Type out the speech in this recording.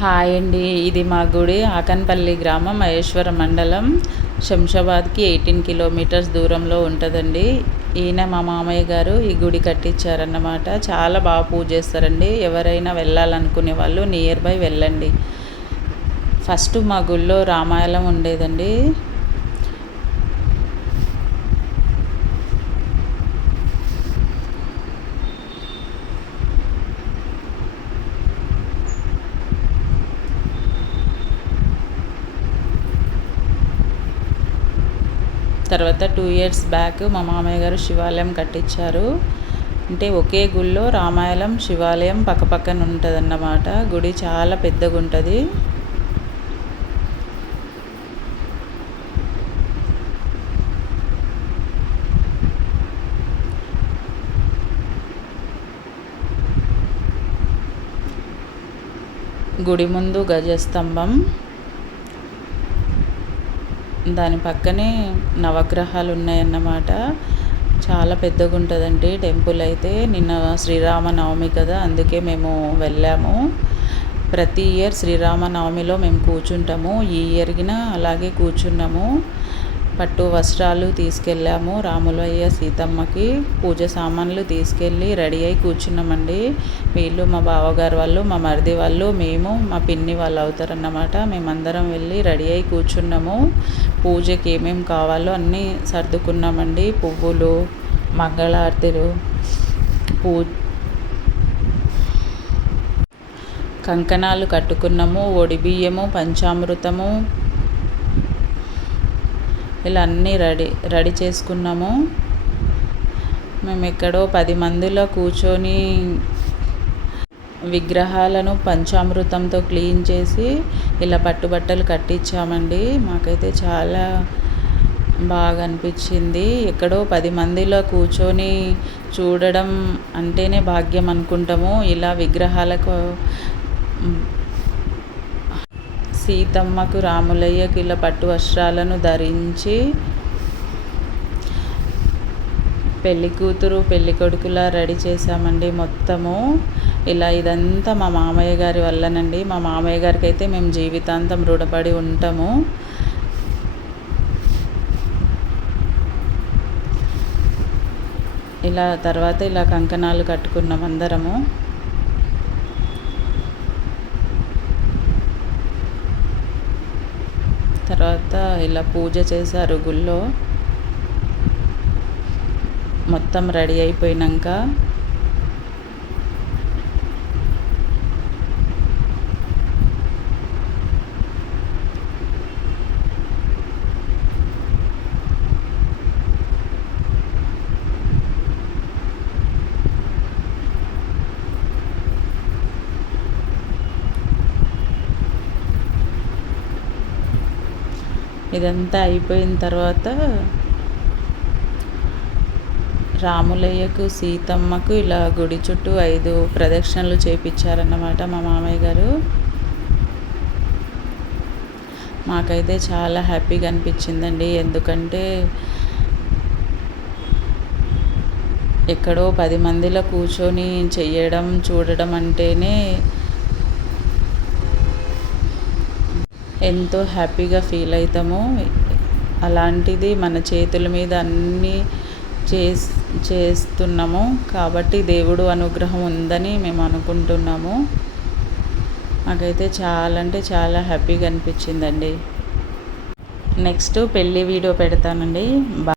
Hi అండి. ఇది మా గుడి ఆకన్పల్లి గ్రామం, మహేశ్వరం మండలం, శంషాబాద్కి 18 కిలోమీటర్స్ దూరంలో ఉంటుందండి. ఈయన మా మామయ్య గారు ఈ గుడి కట్టించారన్నమాట. చాలా బాగా పూజ చేస్తారండి. ఎవరైనా వెళ్ళాలనుకునే వాళ్ళు నియర్ బై వెళ్ళండి. ఫస్ట్ మా గుళ్ళో రామాయణం ఉండేదండి. తర్వాత 2 ఇయర్స్ బ్యాక్ మా మామయ్య గారు శివాలయం కట్టించారు. అంటే ఒకే గుళ్ళో రామాయణం, శివాలయం పక్కపక్కన ఉంటుందన్నమాట. గుడి చాలా పెద్దగా ఉంటుంది. గుడి ముందు గజస్తంభం, దాని పక్కనే నవగ్రహాలు ఉన్నాయన్నమాట. చాలా పెద్దగా ఉంటుందండి టెంపుల్ అయితే. నిన్న శ్రీరామనవమి కదా, అందుకే మేము వెళ్ళాము. ప్రతి ఇయర్ శ్రీరామనవమిలో మేము కూర్చుంటాము. ఈ ఇయర్గిన అలాగే కూర్చున్నాము. పట్టు వస్త్రాలు తీసుకెళ్ళాము రాములయ్య సీతమ్మకి. పూజ సామాన్లు తీసుకెళ్ళి రెడీ అయి కూర్చున్నామండి. వీళ్ళు మా బావగారు వాళ్ళు, మా మరిది వాళ్ళు, మేము, మా పిన్ని వాళ్ళు అవుతారన్నమాట. మేమందరం వెళ్ళి రెడీ అయి కూర్చున్నాము. పూజకి ఏమేమి కావాలో అన్నీ సర్దుకున్నామండి. పువ్వులు, మంగళారతులు, కంకణాలు కట్టుకున్నాము. ఒడిబియ్యము, పంచామృతము, ఇలా అన్నీ రెడీ చేసుకున్నాము. మేము ఎక్కడో 10 మందిలో కూర్చొని విగ్రహాలను పంచామృతంతో క్లీన్ చేసి ఇలా పట్టుబట్టలు కట్టించామండి. మాకైతే చాలా బాగా అనిపించింది. ఎక్కడో 10 మందిలో కూర్చొని చూడడం అంటేనే భాగ్యం అనుకుంటాము. ఇలా విగ్రహాలకు, సీతమ్మకు, రాములయ్యకు ఇలా పట్టు వస్త్రాలను ధరించి పెళ్లి కూతురు పెళ్లి కొడుకులా రెడీ చేశామండి మొత్తము. ఇలా ఇదంతా మా మామయ్య గారి వల్లనండి. మా మామయ్య గారికి అయితే మేము జీవితాంతం రుణపడి ఉంటాము. ఇలా తర్వాత ఇలా కంకణాలు కట్టుకున్నాం అందరము. తర్వాత ఇలా పూజ చేశారు గుళ్ళో. మొత్తం రెడీ అయిపోయినాక ఇదంతా అయిపోయిన తర్వాత రాములయ్యకు, సీతమ్మకు ఇలా గుడి చుట్టూ 5 ప్రదక్షిణలు చేయించారన్నమాట మా మామయ్య గారు. మాకైతే చాలా హ్యాపీగా అనిపించిందండి. ఎందుకంటే ఎక్కడో 10 మందిలో కూర్చొని చేయడం, చూడడం అంటేనే ఎంతో హ్యాపీగా ఫీల్ అవుతాము. అలాంటిది మన చేతుల మీద అన్నీ చేస్తున్నాము కాబట్టి దేవుడు అనుగ్రహం ఉందని మేము అనుకుంటున్నాము. నాకైతే చాలా అంటే చాలా హ్యాపీగా అనిపించిందండి. నెక్స్ట్ పెళ్ళి వీడియో పెడతానండి.